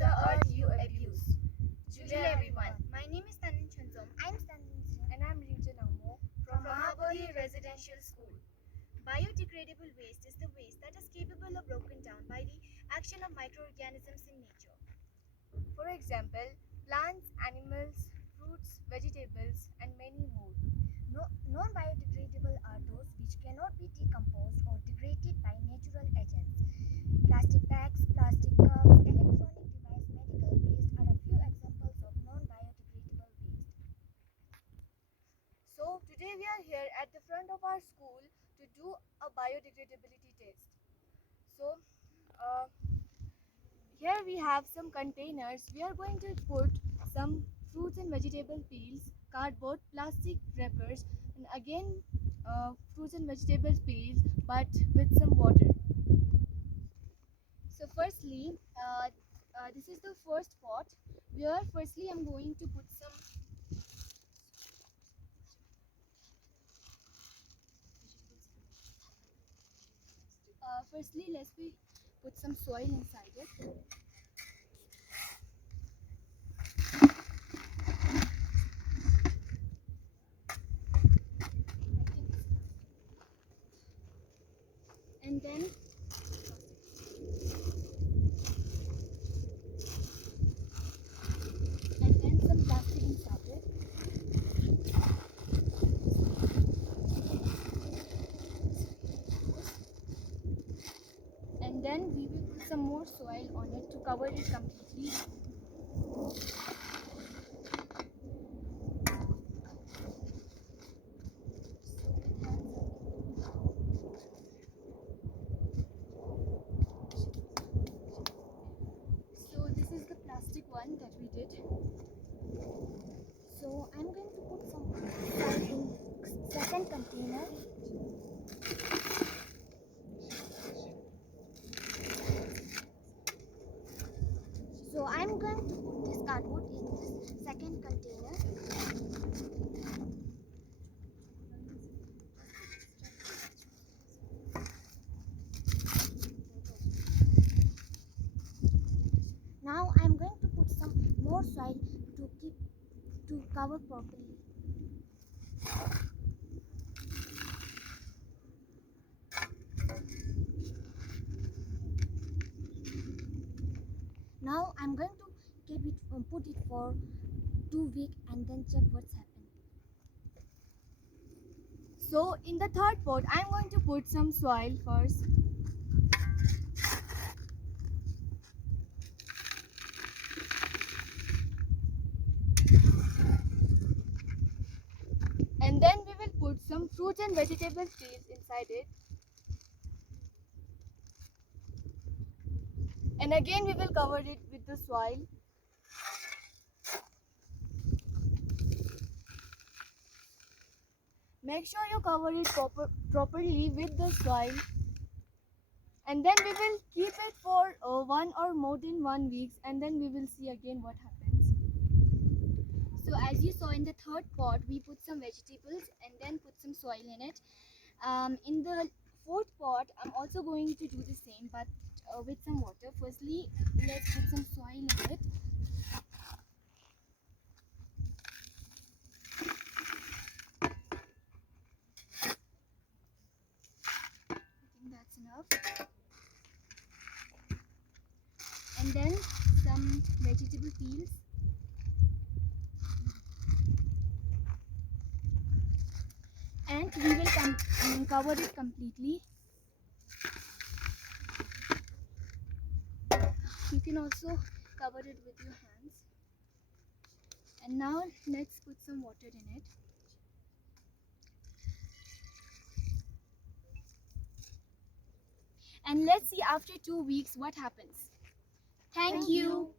the earth you abuse. Julia everyone. My name is Tanin Chansom. I'm Stanley Singh. And I'm Rinjan Amo From Mahabodhi Residential School. Biodegradable waste is the waste that is capable of broken down by the action of microorganisms in nature. For example, plants, animals, fruits, vegetables, and many more. Non-biodegradable are those which cannot be decomposed or degraded by natural agents. Plastic bags, plastic cups, electronic device, medical waste are a few examples of non-biodegradable waste. So today we are here at the front of our school to do a biodegradability test. So here we have some containers. We are going to put some fruits and vegetable peels, cardboard, plastic wrappers, and again fruits and vegetable peels, but with some water. So firstly, this is the first pot where firstly I'm going to put some firstly let's we put some soil inside it. And then some plastic inside it. And then we will put some more soil on it to cover it completely. So this is the plastic one that we did. So I'm going to put some soil in second container. So I'm going to put this cardboard in this second container. Now I'm going to put some more soil to cover properly. Now I'm going to put it for 2 weeks and then check what's happened. So in the third pot, I'm going to put some soil first. And then we will put some fruits and vegetable peels inside it. And again we will cover it with the soil. Make sure you cover it properly with the soil. And then we will keep it for 1 or more than 1 week, and then we will see again what happens. So as you saw in the third pot, we put some vegetables and then put some soil in it. In the fourth pot, I'm also going to do the same, but with some water. Firstly, let's put some soil in it. I think that's enough. And then some vegetable peels. And we will cover it completely. You can also cover it with your hands. And now let's put some water in it. And let's see after 2 weeks what happens. Thank you.